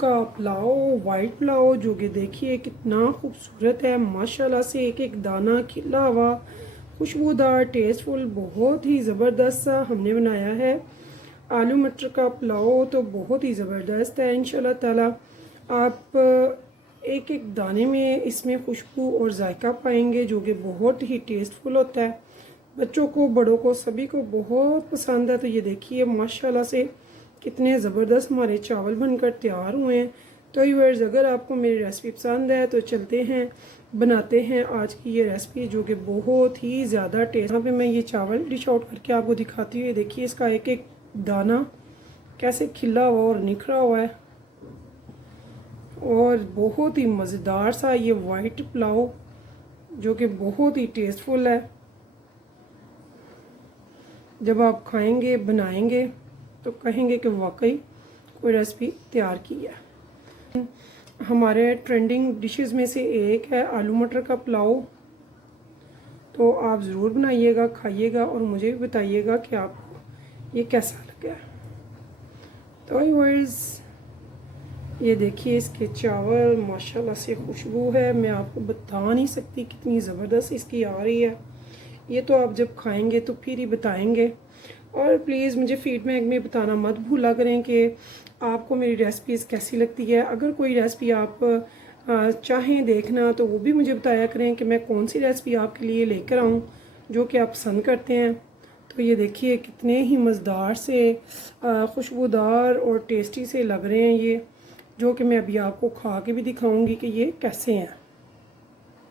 का पुलाव, वाइट पुलाव, जो कि देखिए कितना खूबसूरत है माशाल्लाह से। एक एक दाना खिला हुआ, खुशबूदार, टेस्टफुल, बहुत ही ज़बरदस्त सा हमने बनाया है। आलू मटर का पुलाव तो बहुत ही ज़बरदस्त है। इंशाल्लाह ताला आप एक एक दाने में इसमें खुशबू और जायका पाएंगे, जो कि बहुत ही टेस्टफुल होता है। बच्चों को, बड़ों को, सभी को बहुत पसंद है। तो ये देखिए माशाल्लाह से कितने ज़बरदस्त हमारे चावल बनकर तैयार हुए हैं। तो व्यूअर्स, अगर आपको मेरी रेसिपी पसंद है तो चलते हैं बनाते हैं आज की ये रेसिपी, जो कि बहुत ही ज़्यादा टेस्ट। यहाँ पे मैं ये चावल डिश आउट करके आपको दिखाती हूँ। देखिए इसका एक एक दाना कैसे खिला हुआ और निखरा हुआ है, और बहुत ही मज़ेदार सा ये वाइट पुलाव, जो कि बहुत ही टेस्टफुल है। जब आप खाएंगे, बनाएंगे तो कहेंगे कि वाकई कोई रेसिपी तैयार की है। हमारे ट्रेंडिंग डिशेस में से एक है आलू मटर का पुलाव। तो आप ज़रूर बनाइएगा, खाइएगा और मुझे भी बताइएगा कि आपको ये कैसा लगा। तो व्यूअर्स, ये देखिए इसके चावल माशाल्लाह से खुशबू है, मैं आपको बता नहीं सकती कितनी ज़बरदस्त इसकी आ रही है। ये तो आप जब खाएंगे तो फिर ही बताएंगे। और प्लीज़ मुझे फीडबैक में बताना मत भूला करें कि आपको मेरी रेसिपीज़ कैसी लगती है। अगर कोई रेसिपी आप चाहें देखना तो वो भी मुझे बताया करें कि मैं कौन सी रेसिपी आपके लिए लेकर आऊँ जो कि आप पसंद करते हैं। तो ये देखिए कितने ही मज़ेदार से, खुशबूदार और टेस्टी से लग रहे हैं ये, जो कि मैं अभी आपको खा के भी दिखाऊंगी कि ये कैसे हैं।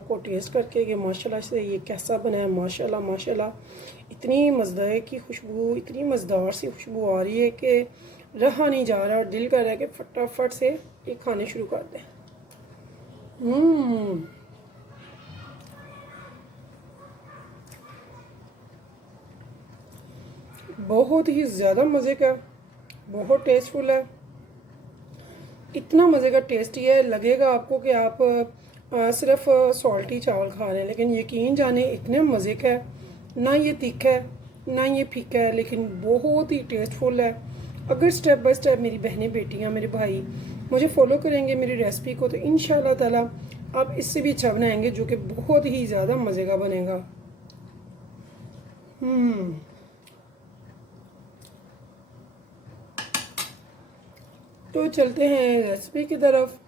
को टेस्ट करके कि माशाल्लाह से ये कैसा बना है। माशाल्लाह माशाल्लाह, इतनी मज़ेदार की खुशबू, इतनी मज़ेदार सी खुशबू आ रही है कि रहा नहीं जा रहा और दिल कर रहा है कि फटाफट से ये खाने शुरू कर दें। बहुत ही ज़्यादा मज़े का, बहुत टेस्टफुल है। इतना मज़े का टेस्टी है, लगेगा आपको कि आप सिर्फ सॉल्टी चावल खा रहे हैं, लेकिन यकीन जाने इतने मज़े का है। ना ये तीखा है ना ये फीका है, लेकिन बहुत ही टेस्टफुल है। अगर स्टेप बाय स्टेप मेरी बहनें, बेटियां, मेरे भाई मुझे फॉलो करेंगे मेरी रेसिपी को, तो इंशाल्लाह ताला आप इससे भी अच्छा बनाएंगे, जो कि बहुत ही ज़्यादा मज़े का बनेगा। तो चलते हैं रेसिपी की तरफ।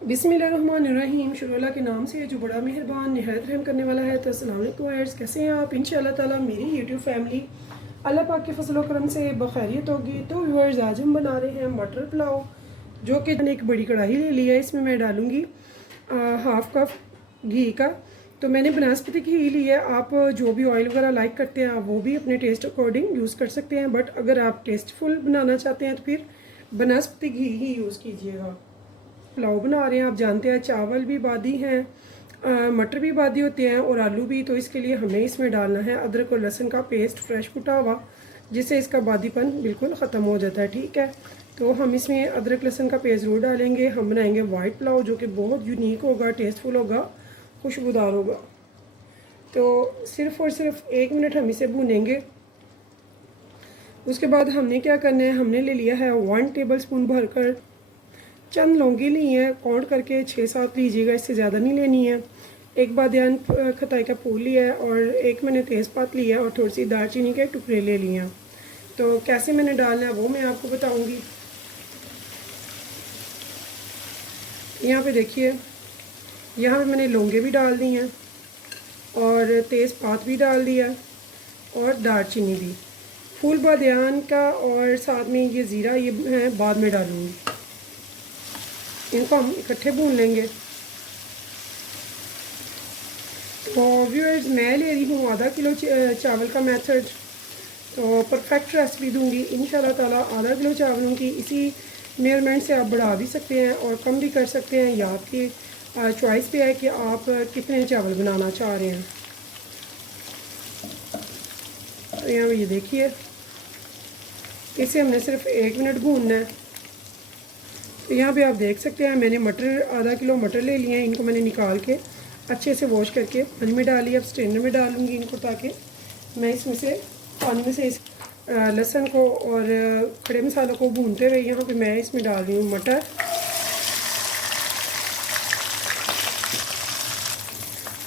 बिस्मिल्लाहिर्रहमानिर्रहीम, शुरू के नाम से जो बड़ा मेहरबान निहायत रहम करने वाला है। तो अस्सलाम वालेकुम व्यूअर्स, कैसे हैं आप? इंशाअल्लाह ताला मेरी यूट्यूब फैमिली अल्लाह पाक के फजल करम से बखैरियत होगी। तो व्यूअर्स, आज हम बना रहे हैं मटर पुलाव, जो कि मैंने एक बड़ी कढ़ाई ले ली है। इसमें मैं डालूँगी हाफ कप घी का। तो मैंने बनस्पति घी ली है। आप जो भी ऑयल वगैरह लाइक करते हैं आप वो भी अपने टेस्ट अकॉर्डिंग यूज़ कर सकते हैं, बट अगर आप टेस्टफुल बनाना चाहते हैं तो फिर बनस्पति घी ही यूज़ कीजिएगा। पुलाव बना रहे हैं, आप जानते हैं चावल भी बादी हैं, मटर भी बादी होते हैं और आलू भी। तो इसके लिए हमें इसमें डालना है अदरक और लहसुन का पेस्ट, फ्रेश कुटा हुआ, जिससे इसका बादीपन बिल्कुल ख़त्म हो जाता है। ठीक है, तो हम इसमें अदरक लहसुन का पेस्ट ज़रूर डालेंगे। हम बनाएंगे वाइट पुलाव, जो कि बहुत यूनिक होगा, टेस्टफुल होगा, खुशबूदार होगा। तो सिर्फ़ और सिर्फ 1 मिनट हम इसे भूनेंगे। उसके बाद हमने क्या करना है, हमने ले लिया है 1 टेबल स्पून भरकर चंद लौंगी ली है, काउंट करके 6-7 लीजिएगा, इससे ज़्यादा नहीं लेनी है। एक बादियान खताई का फूल लिया है और एक मैंने तेज़पात लिया है और थोड़ी सी दालचीनी के टुकड़े ले लिए हैं। तो कैसे मैंने डालना है वो मैं आपको बताऊंगी। यहाँ पे देखिए, यहाँ पे मैंने लौंगे भी डाल दी हैं और तेज़पात भी डाल दिया और दालचीनी भी। फूल बादियान का और साथ में ये ज़ीरा, ये मैं बाद में डालूँगी। इनको हम इकट्ठे भून लेंगे। तो व्यूअर्स, मैं ले रही हूँ आधा किलो चावल का मेथड। तो परफेक्ट रेसिपी दूंगी इंशाल्लाह ताला। आधा किलो चावलों की इसी मेजरमेंट से आप बढ़ा भी सकते हैं और कम भी कर सकते हैं, या आपकी चॉइस पे है कि आप कितने चावल बनाना चाह रहे हैं। तो यहाँ ये देखिए, इसे हमने सिर्फ 1 मिनट भूनना है। तो यहाँ पे आप देख सकते हैं मैंने मटर, आधा किलो मटर ले लिए हैं। इनको मैंने निकाल के अच्छे से वॉश करके पानी में डाली। अब स्ट्रेनर में डालूंगी इनको, ताकि मैं इसमें से पानी में से इस लहसुन को और खड़े मसालों को भूनते हुए यहाँ पे मैं इसमें डाल रही हूँ मटर।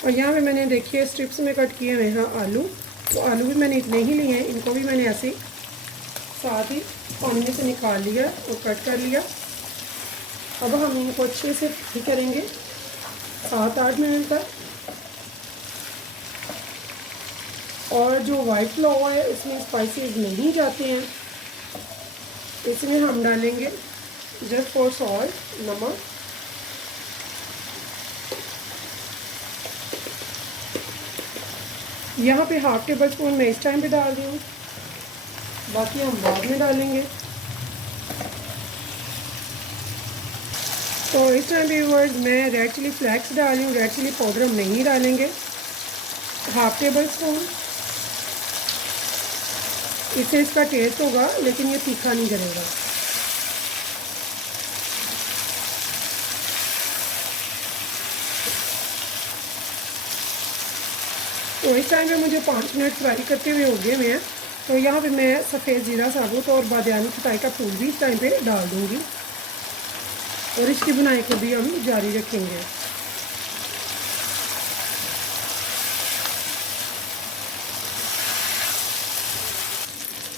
और यहाँ पे मैंने देखिए स्ट्रिप्स में कट किए हुए हैं आलू। तो आलू भी मैंने इतने ही लिए हैं, इनको भी मैंने ऐसे साथ ही पानी में से निकाल लिया और कट कर लिया। अब हम इनको अच्छे से फ्राई करेंगे 7-8 मिनट तक। और जो वाइट फ्लावर है उसमें स्पाइसेस नहीं जाते हैं। इसमें हम डालेंगे जस्ट फॉर सॉल्ट, नमक। यहाँ पे 1/2 टेबल स्पून मैं इस टाइम पे डाल रही हूँ, बाकी हम बाद में डालेंगे। तो इस टाइम पे व्यूअर्स मैं रेड चिली फ्लेक्स डाल रही हूँ, रेड चिली पाउडर हम नहीं डालेंगे। 1/2 टेबल स्पून, इससे इसका टेस्ट होगा लेकिन ये तीखा नहीं करेगा। तो इस टाइम पे मुझे 5 मिनट फ्राई करते हुए हो गए हैं। तो यहाँ पे मैं सफ़ेद ज़ीरा साबुत और बादियानी खटाई का फूल भी इस टाइम पे डाल दूँगी और इसकी बुनाई को भी हम जारी रखेंगे।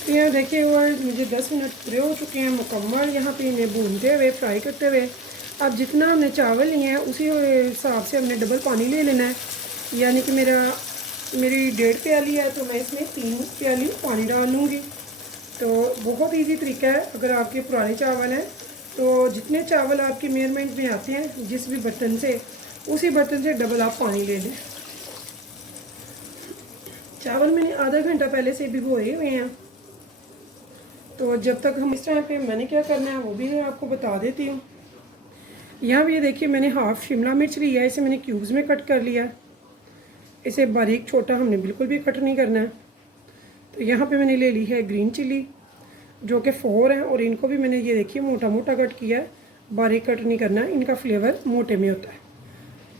तो यहाँ देखिए और मुझे 10 मिनट पूरे हो चुके हैं मुकम्मल, यहाँ पे इन्हें भूनते हुए फ्राई करते हुए। अब जितना हमने चावल लिए हैं उसी हिसाब से हमने डबल पानी ले लेना है। यानी कि मेरी 1.5 प्याली है तो मैं इसमें 3 प्याली पानी डाल लूँगी। तो बहुत इजी तरीका है। अगर आपके पुराने चावल हैं तो जितने चावल आपके मेजरमेंट में आते हैं जिस भी बर्तन से, उसी बर्तन से डबल आप पानी ले लें। चावल मैंने आधा घंटा पहले से भिगोए हुए हैं। तो जब तक हम इस टाइम पे मैंने क्या करना है वो भी मैं आपको बता देती हूँ। यहाँ भी ये देखिए मैंने हाफ शिमला मिर्च लिया है, इसे मैंने क्यूब्स में कट कर लिया। इसे बारीक छोटा हमने बिल्कुल भी कट नहीं करना है। तो यहाँ पे मैंने ले ली है ग्रीन चिली जो कि 4 है, और इनको भी मैंने ये देखिए मोटा मोटा कट किया है, बारीक कट नहीं करना है। इनका फ्लेवर मोटे में होता है,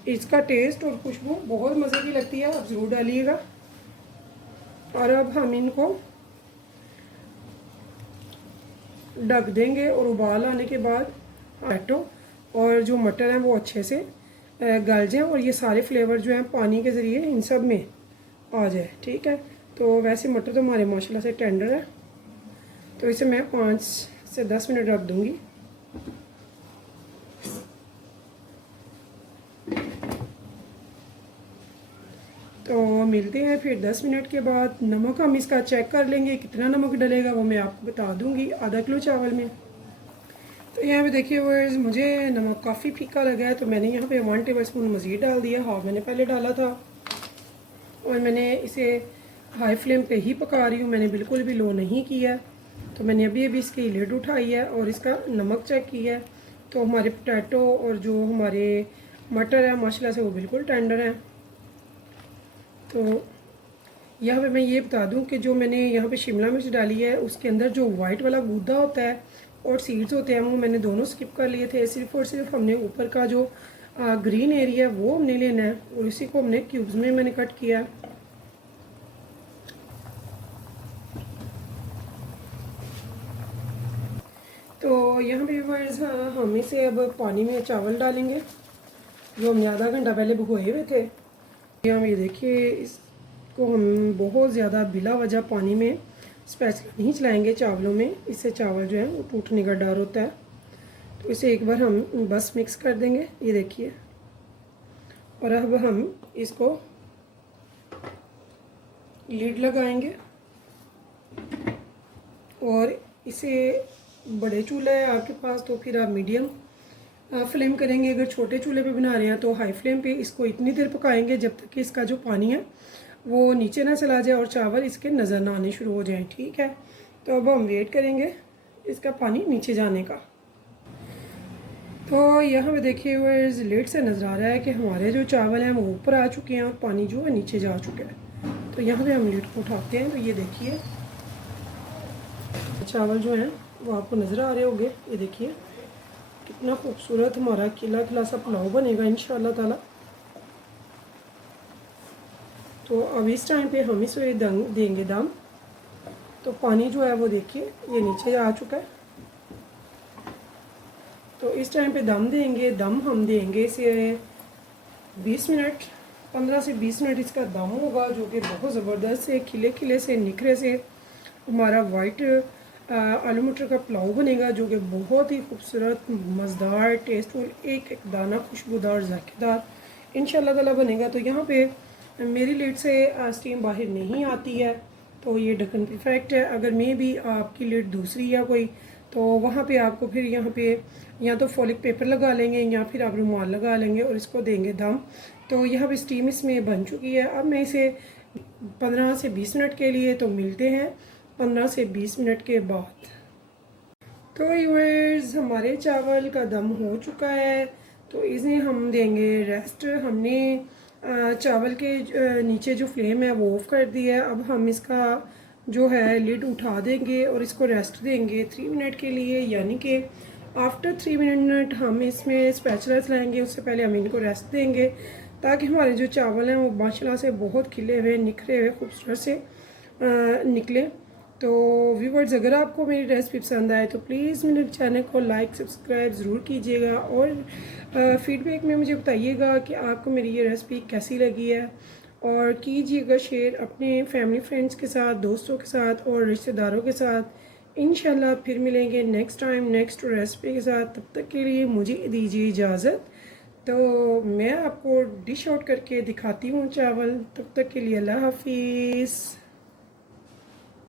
इसका टेस्ट और खुशबू बहुत मज़े की लगती है, आप ज़रूर डालिएगा। और अब हम इनको ढक देंगे और उबाल आने के बाद टमाटो और जो मटर हैं वो अच्छे से गल जाएं और ये सारे फ्लेवर जो हैं पानी के ज़रिए इन सब में आ जाए। ठीक है, तो वैसे मटर तो हमारे माशाल्लाह से टेंडर है, तो इसे मैं 5 से 10 मिनट रख दूँगी। तो मिलते हैं फिर 10 मिनट के बाद। नमक हम इसका चेक कर लेंगे, कितना नमक डलेगा वो मैं आपको बता दूंगी आधा किलो चावल में। तो यहाँ पे देखिए वो मुझे नमक काफ़ी फीका लगा है, तो मैंने यहाँ पे 1 टेबल स्पून मज़ीद डाल दिया। हाफ मैंने पहले डाला था और मैंने इसे हाई फ्लेम पे ही पका रही हूँ, मैंने बिल्कुल भी लो नहीं किया। तो मैंने अभी इसकी लिड उठाई है और इसका नमक चेक किया है। तो हमारे पोटैटो और जो हमारे मटर है माशाल्लाह से वो बिल्कुल टेंडर हैं। तो यहाँ पे मैं ये बता दूं कि जो मैंने यहाँ पे शिमला मिर्च डाली है उसके अंदर जो वाइट वाला गूदा होता है और सीड्स होते हैं वो मैंने दोनों स्किप कर लिए थे। सिर्फ और सिर्फ हमने ऊपर का जो ग्रीन एरिया है वो हमने लेना है और इसी को हमने क्यूब्स में मैंने कट किया। तो यहाँ पे हम इसे अब पानी में चावल डालेंगे जो हमने आधा घंटा पहले भिगोए हुए थे। यहाँ ये देखिए इसको हम बहुत ज़्यादा बिला वजह पानी में स्पैचुला नहीं चलाएंगे चावलों में, इससे चावल जो है वो टूटने का डर होता है। तो इसे एक बार हम बस मिक्स कर देंगे, ये देखिए। और अब हम इसको लीड लगाएंगे और इसे बड़े चूल्हा है आपके पास तो फिर आप मीडियम फ्लेम करेंगे। अगर छोटे चूल्हे पे बना रहे हैं तो हाई फ्लेम पे इसको इतनी देर पकाएंगे जब तक कि इसका जो पानी है वो नीचे ना चला जाए और चावल इसके नज़र ना आने शुरू हो जाएं। ठीक है, तो अब हम वेट करेंगे इसका पानी नीचे जाने का। तो यहाँ पे देखिए व्यूअर्स, लिड से नज़र आ रहा है कि हमारे जो चावल हैं वो ऊपर आ चुके हैं और पानी जो है नीचे जा चुका है। तो यहाँ पे हम लिड को उठाते हैं, तो ये देखिए चावल जो हैं वो आपको नज़र आ रहे होंगे। ये देखिए कितना खूबसूरत हमारा खिला खिला सा पुलाव बनेगा इंशाल्लाह ताला। तो अब इस टाइम पे हम इसे देंगे दम। तो पानी जो है वो देखिए ये नीचे आ चुका है। तो इस टाइम पे दम देंगे। दम हम देंगे इसे 20 मिनट, 15 से 20 मिनट इसका दम होगा, जो कि बहुत ज़बरदस्त से खिले खिले से निखरे से हमारा वाइट आलू मटर का पुलाव बनेगा, जो कि बहुत ही खूबसूरत, मज़ेदार, टेस्टफुल, एक एक दाना खुशबूदार, ज़ायकेदार इंशाल्लाह ताला बनेगा। तो यहाँ पे मेरी लिड से स्टीम बाहर नहीं आती है, तो ये ढक्कन परफेक्ट है। अगर मे भी आपकी लिड दूसरी या कोई, तो वहाँ पे आपको फिर यहाँ पे या तो फॉलिक पेपर लगा लेंगे या फिर आप रुमाल लगा लेंगे और इसको देंगे दम। तो यहाँ पे स्टीम इसमें बन चुकी है। अब मैं इसे 15 से 20 मिनट के लिए, तो मिलते हैं 15 से 20 मिनट के बाद। तो व्यूअर्स, हमारे चावल का दम हो चुका है, तो इसे हम देंगे रेस्ट। हमने चावल के नीचे जो फ्लेम है वो ऑफ कर दिया है। अब हम इसका जो है लिड उठा देंगे और इसको रेस्ट देंगे 3 मिनट के लिए, यानी कि आफ्टर 3 मिनट हम इसमें स्पैचुला चलाएंगे। उससे पहले हम इनको रेस्ट देंगे ताकि हमारे जो चावल हैं वो माशाल्लाह से बहुत खिले हुए, निखरे हुए, खूबसूरत से निकले। तो व्यूवर्स, अगर आपको मेरी रेसिपी पसंद आए तो प्लीज़ मेरे चैनल को लाइक सब्सक्राइब ज़रूर कीजिएगा और फीडबैक में मुझे बताइएगा कि आपको मेरी ये रेसिपी कैसी लगी है। और कीजिएगा शेयर अपने फैमिली फ्रेंड्स के साथ, दोस्तों के साथ और रिश्तेदारों के साथ। इंशाल्लाह फिर मिलेंगे नेक्स्ट टाइम नेक्स्ट रेसिपी के साथ। तब तक के लिए मुझे दीजिए इजाज़त। तो मैं आपको डिश आउट करके दिखाती हूँ चावल। तब तक के लिए अल्लाह हाफिज़।